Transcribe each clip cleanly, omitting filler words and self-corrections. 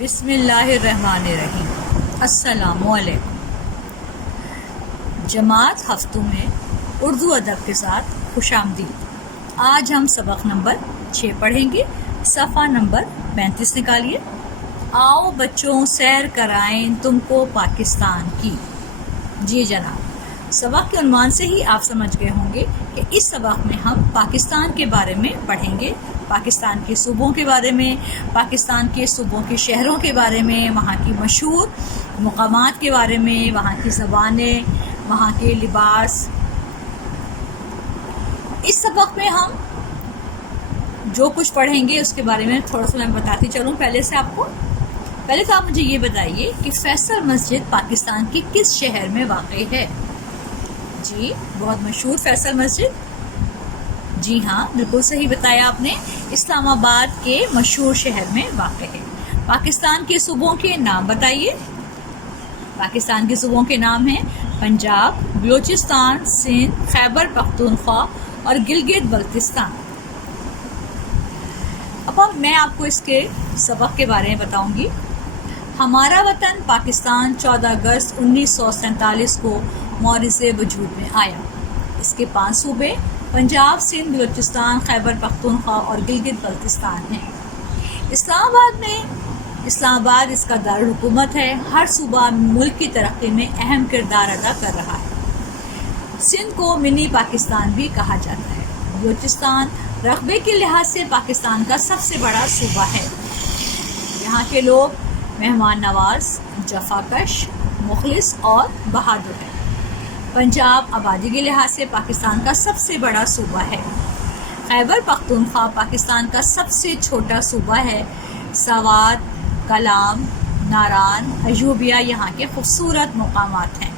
بسم اللہ الرحمن الرحیم۔ السلام علیکم۔ جماعت ہفتوں میں اردو ادب کے ساتھ خوش آمدید۔ آج ہم سبق نمبر 6 پڑھیں گے۔ صفحہ نمبر 35 نکالیے۔ آؤ بچوں سیر کرائیں تم کو پاکستان کی۔ جی جناب، سبق کے عنوان سے ہی آپ سمجھ گئے ہوں گے کہ اس سبق میں ہم پاکستان کے بارے میں پڑھیں گے، پاکستان کے صوبوں کے بارے میں، پاکستان کے صوبوں کے شہروں کے بارے میں، وہاں کی مشہور مقامات کے بارے میں، وہاں کی زبانیں، وہاں کے لباس۔ اس سبق میں ہم جو کچھ پڑھیں گے اس کے بارے میں تھوڑا سا میں بتاتی چلوں پہلے تو آپ مجھے یہ بتائیے کہ فیصل مسجد پاکستان کے کس شہر میں واقع ہے؟ جی، بہت مشہور فیصل مسجد، جی ہاں بالکل صحیح بتایا آپ نے، اسلام آباد کے مشہور شہر میں واقع ہے۔ پاکستان کے صوبوں کے نام بتائیے۔ پاکستان کے صوبوں کے نام ہیں پنجاب، بلوچستان، سندھ، خیبر پختونخوا اور گلگت بلتستان۔ اب میں آپ کو اس کے سبق کے بارے میں بتاؤں گی۔ ہمارا وطن پاکستان 14 اگست 1947 کو مورث وجود میں آیا۔ اس کے 5 صوبے پنجاب، سندھ، بلوچستان، خیبر پختونخوا اور گلگت بلتستان ہیں۔ اسلام آباد اس کا دارالحکومت ہے۔ ہر صوبہ ملک کی ترقی میں اہم کردار ادا کر رہا ہے۔ سندھ کو منی پاکستان بھی کہا جاتا ہے۔ بلوچستان رقبے کے لحاظ سے پاکستان کا سب سے بڑا صوبہ ہے۔ یہاں کے لوگ مہمان نواز، جفاکش، مخلص اور بہادر ہیں۔ پنجاب آبادی کے لحاظ سے پاکستان کا سب سے بڑا صوبہ ہے۔ خیبر پختونخوا پاکستان کا سب سے چھوٹا صوبہ ہے۔ سوات، کلام، ناران، ایوبیہ یہاں کے خوبصورت مقامات ہیں۔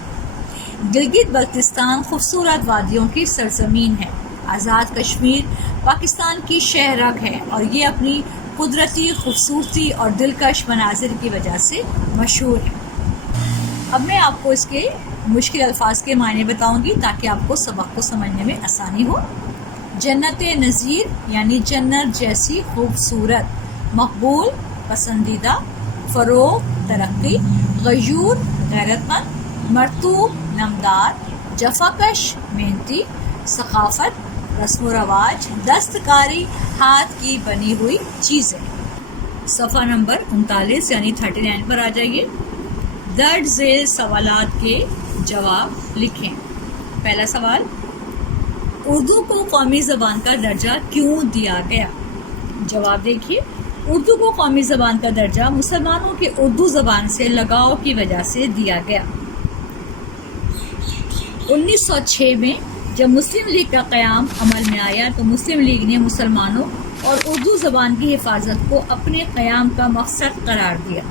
گلگت بلتستان خوبصورت وادیوں کی سرزمین ہے۔ آزاد کشمیر پاکستان کی شہرگ ہے اور یہ اپنی قدرتی خوبصورتی اور دلکش مناظر کی وجہ سے مشہور ہے۔ اب میں آپ کو اس کے مشکل الفاظ کے معنی بتاؤں گی تاکہ آپ کو سبق کو سمجھنے میں آسانی ہو۔ جنت نظیر یعنی جنت جیسی خوبصورت، مقبول پسندیدہ، فروغ ترقی، غیور غیرت مند، مرطوب نمدار، جفاکش محنتی، ثقافت رسم و رواج، دستکاری ہاتھ کی بنی ہوئی چیزیں۔ صفحہ نمبر 39 یعنی 39 پر آ جائیے۔ درج ذیل سوالات کے جواب لکھیں۔ پہلا سوال، اردو کو قومی زبان کا درجہ کیوں دیا گیا؟ جواب دیکھیے، اردو کو قومی زبان کا درجہ مسلمانوں کے اردو زبان سے لگاؤ کی وجہ سے دیا گیا۔ 1906 میں جب مسلم لیگ کا قیام عمل میں آیا تو مسلم لیگ نے مسلمانوں اور اردو زبان کی حفاظت کو اپنے قیام کا مقصد قرار دیا۔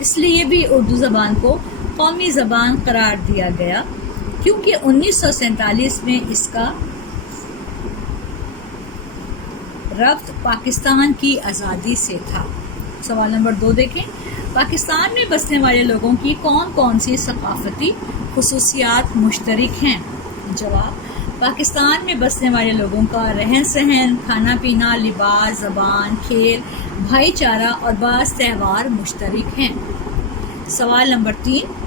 اس لیے بھی اردو زبان کو قومی زبان قرار دیا گیا کیونکہ 1947 میں اس کا ربط پاکستان کی آزادی سے تھا۔ سوال نمبر 2 دیکھیں، پاکستان میں بسنے والے لوگوں کی کون کون سی ثقافتی خصوصیات مشترک ہیں؟ جواب، پاکستان میں بسنے والے لوگوں کا رہن سہن، کھانا پینا، لباس، زبان، کھیل، بھائی چارہ اور بعض تہوار مشترک ہیں۔ سوال نمبر 3،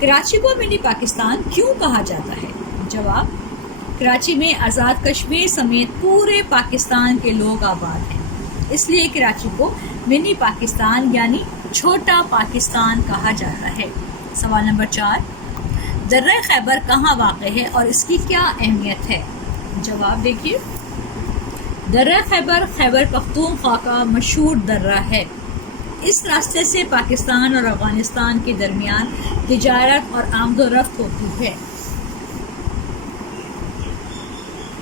کراچی کو منی پاکستان کیوں کہا جاتا ہے؟ جواب، کراچی میں آزاد کشمیر سمیت پورے پاکستان کے لوگ آباد ہیں، اس لیے کراچی کو منی پاکستان یعنی چھوٹا پاکستان کہا جاتا ہے۔ سوال نمبر 4، درہ خیبر کہاں واقع ہے اور اس کی کیا اہمیت ہے؟ جواب دیکھیے، درہ خیبر خیبر پختونخوا کا مشہور درہ ہے۔ اس راستے سے پاکستان اور افغانستان کے درمیان تجارت اور آمد و رفت ہوتی ہے۔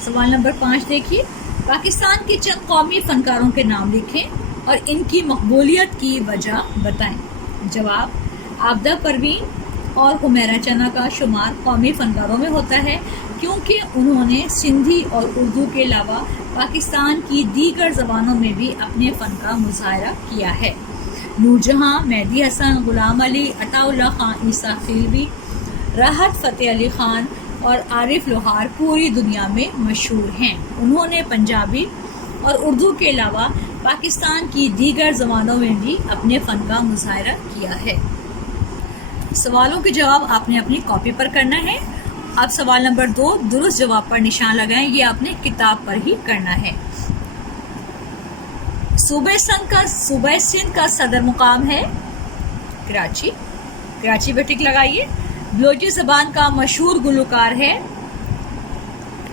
سوال نمبر 5 دیکھیے، پاکستان کے چند قومی فنکاروں کے نام لکھیں اور ان کی مقبولیت کی وجہ بتائیں۔ جواب، عابدہ پروین اور حمیرہ چنا کا شمار قومی فنکاروں میں ہوتا ہے کیونکہ انہوں نے سندھی اور اردو کے علاوہ پاکستان کی دیگر زبانوں میں بھی اپنے فن کا مظاہرہ کیا ہے۔ نور جہاں، مہدی حسن، غلام علی، عطا اللہ خان عیسیٰ خلوی، راحت فتح علی خان اور عارف لوہار پوری دنیا میں مشہور ہیں۔ انہوں نے پنجابی اور اردو کے علاوہ پاکستان کی دیگر زبانوں میں بھی اپنے فن کا مظاہرہ کیا ہے۔ سوالوں کے جواب آپ نے اپنی کاپی پر کرنا ہے۔ اب سوال نمبر 2 درست جواب پر نشان لگائیں، یہ آپ نے کتاب پر ہی کرنا ہے۔ صوبہ سندھ کا صدر مقام ہے کراچی، کراچی پہ ٹک لگائیے۔ بلوچی زبان کا مشہور گلوکار ہے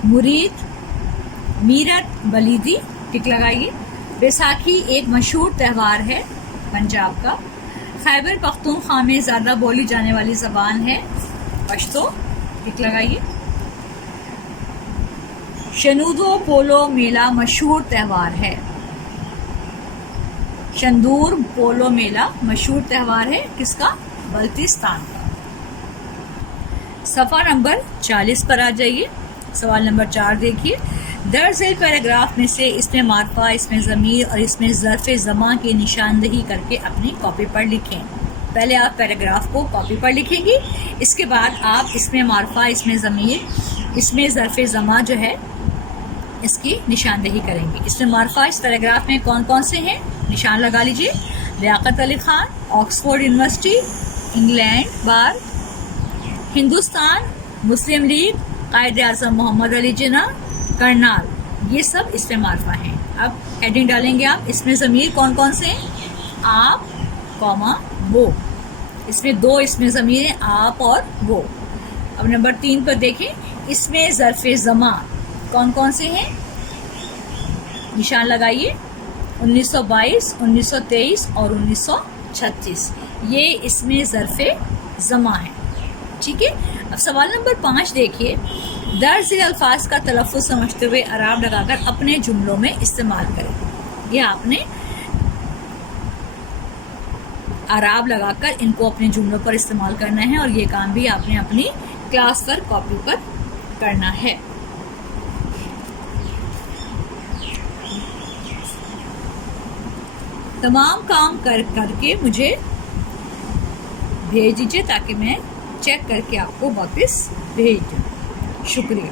مرید میرت بلیدی، ٹک لگائیے۔ بیساکھی ایک مشہور تہوار ہے پنجاب کا۔ خیبر پختونخوا میں زیادہ بولی جانے والی زبان ہے پشتو، ٹک لگائیے۔ شنودو پولو میلہ مشہور تہوار ہے، شندور پولو میلہ مشہور تہوار ہے کس کا؟ بلتستان کا۔ صفحہ نمبر 40 پر آ جائیے۔ سوال نمبر 4 دیکھیے، درج ذیل پیراگراف میں سے اس میں معرفہ، اس میں ضمیر اور اس میں ظرف زماں کی نشاندہی کر کے اپنی کاپی پر لکھیں۔ پہلے آپ پیراگراف کو کاپی پر لکھیں گی، اس کے بعد آپ اس میں معرفہ، اس میں ضمیر، اس میں ظرف زماں جو ہے اس کی نشاندہی کریں گی۔ اس میں معرفہ اس پیراگراف میں کون کون سے ہیں نشان لگا لیجئے۔ Liaquat Ali Khan, Oxford university, England بار، ہندوستان، مسلم لیگ، قائد اعظم محمد علی جناح، کرنال، یہ سب اس میں معرفہ ہیں۔ اب ہیڈنگ ڈالیں گے آپ، اس میں ضمیر کون کون سے ہیں؟ آپ، کوما، وہ، اس میں 2 اس میں ضمیر ہیں، آپ اور وہ۔ اب نمبر 3 پر دیکھیں، اس میں ظرف زماں کون کون سے ہیں نشان لگائیے۔ 1922، 1923 اور 1936، یہ اس میں ظرف زماں ہے، ٹھیک ہے۔ اب سوال نمبر 5 دیکھیے، درج ذیل الفاظ کا تلفظ سمجھتے ہوئے اعراب لگا کر اپنے جملوں میں استعمال کریں۔ یہ آپ نے اعراب لگا کر ان کو اپنے جملوں پر استعمال کرنا ہے، اور یہ کام بھی آپ نے اپنی کلاس پر کاپی پر کرنا ہے۔ تمام کام کر کے مجھے بھیج دیجیے تاکہ میں چیک کر کے آپ کو واپس بھیج دوں۔ شکریہ۔